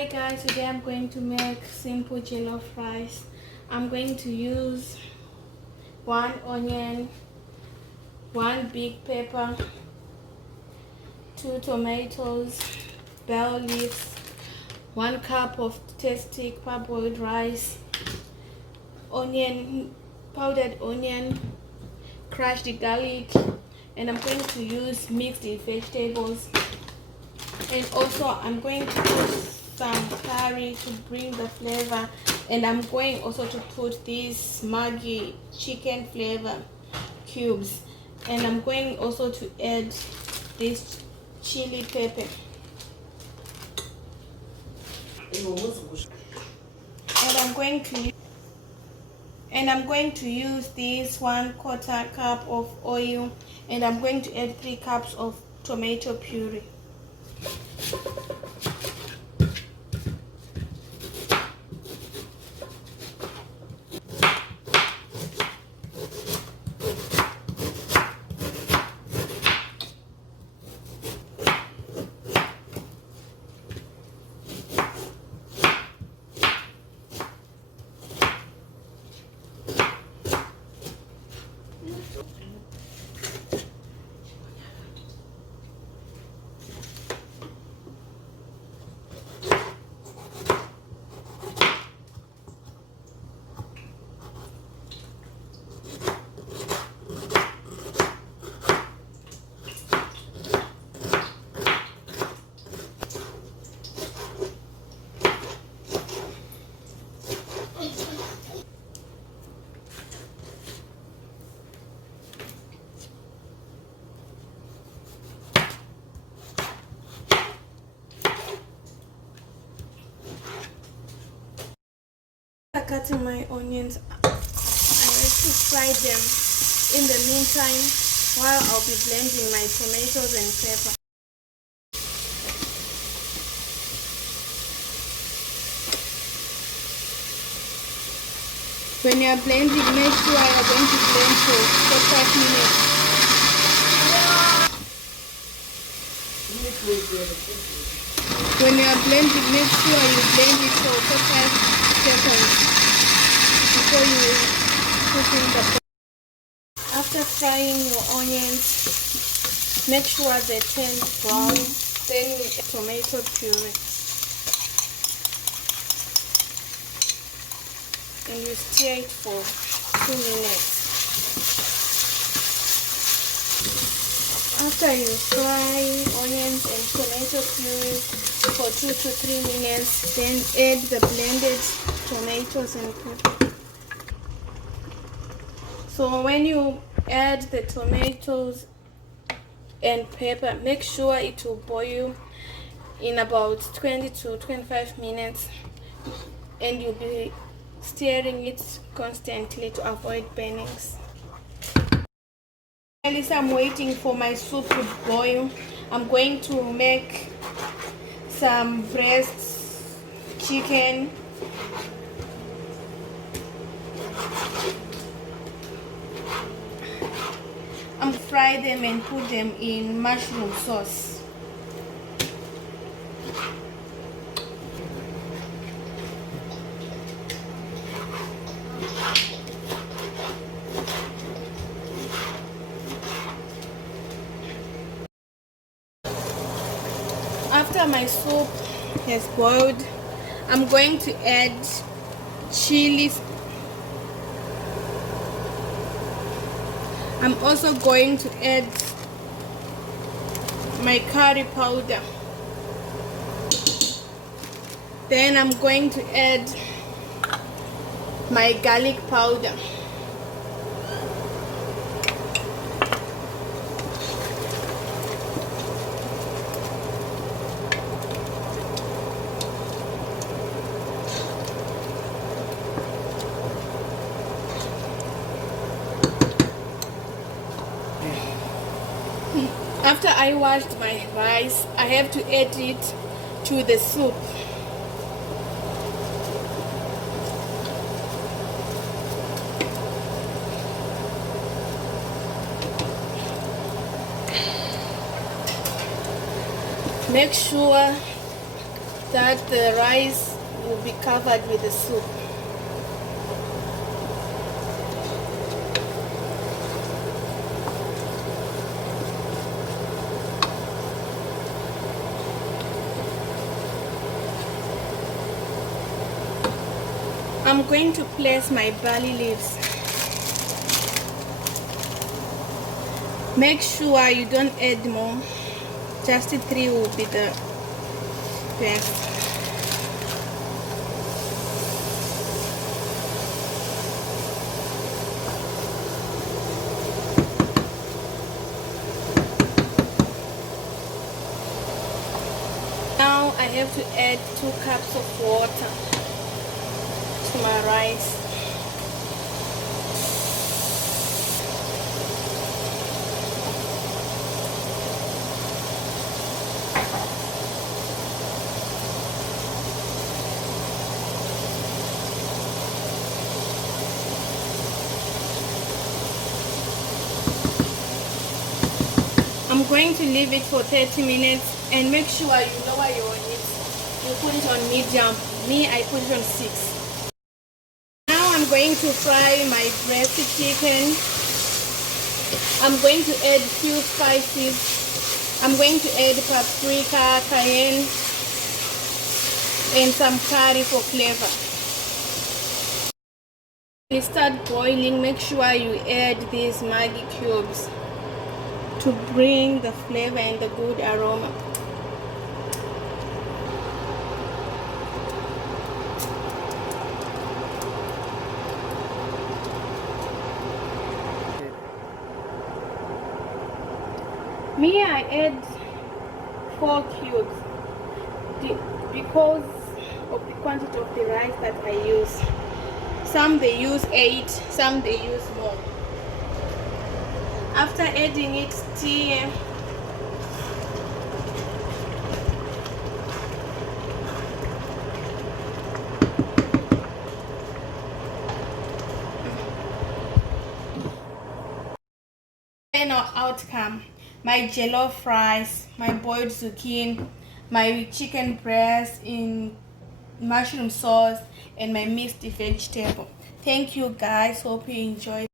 Hi guys, today I'm going to make simple jollof rice. I'm going to use 1 onion, 1 big pepper, 2 tomatoes, bell leaves, 1 cup of tasty parboiled rice, onion, powdered onion, crushed garlic, and I'm going to use mixed vegetables. And also I'm going to put some curry to bring the flavor, and I'm going also to put these Maggi chicken flavor cubes, and I'm going also to add this chili pepper, and I'm going to use this 1/4 cup of oil, and I'm going to add 3 cups of tomato puree. Cutting my onions, I like to fry them in the meantime while I'll be blending my tomatoes and pepper. When you're blending, make sure you're going to blend for 5 minutes. When you're blending, make sure you blend it for 5 seconds before you put in the pot. After frying your onions, make sure they turn brown, then you add tomato puree and you stir it for 2 minutes. After you fry onions and tomato puree for 2 to 3 minutes, then add the blended tomatoes and pepper. So when you add the tomatoes and pepper, make sure it will boil in about 20 to 25 minutes, and you'll be stirring it constantly to avoid burnings. While I'm waiting for my soup to boil, I'm going to make some breast chicken. I'm fry them and put them in mushroom sauce. After my soup has boiled, I'm going to add chilies. I'm also going to add my curry powder. Then I'm going to add my garlic powder. After I washed my rice, I have to add it to the soup. Make sure that the rice will be covered with the soup. I'm going to place my barley leaves. Make sure you don't add more. Just 3 will be the best. Now I have to add 2 cups of water to my rice. I'm going to leave it for 30 minutes and make sure you lower your heat. You put it on medium. Me, I put it on 6. Now I'm going to fry my breast chicken. I'm going to add few spices. I'm going to add paprika, cayenne, and some curry for flavor. When it starts boiling, make sure you add these Maggi cubes to bring the flavor and the good aroma. Me, I add 4 cubes because of the quantity of the rice that I use. Some they use 8, some they use more. After adding it, tea, final outcome: my jollof rice, my boiled zucchini, my chicken breast in mushroom sauce, and my mixed vegetable. Thank you guys, hope you enjoyed.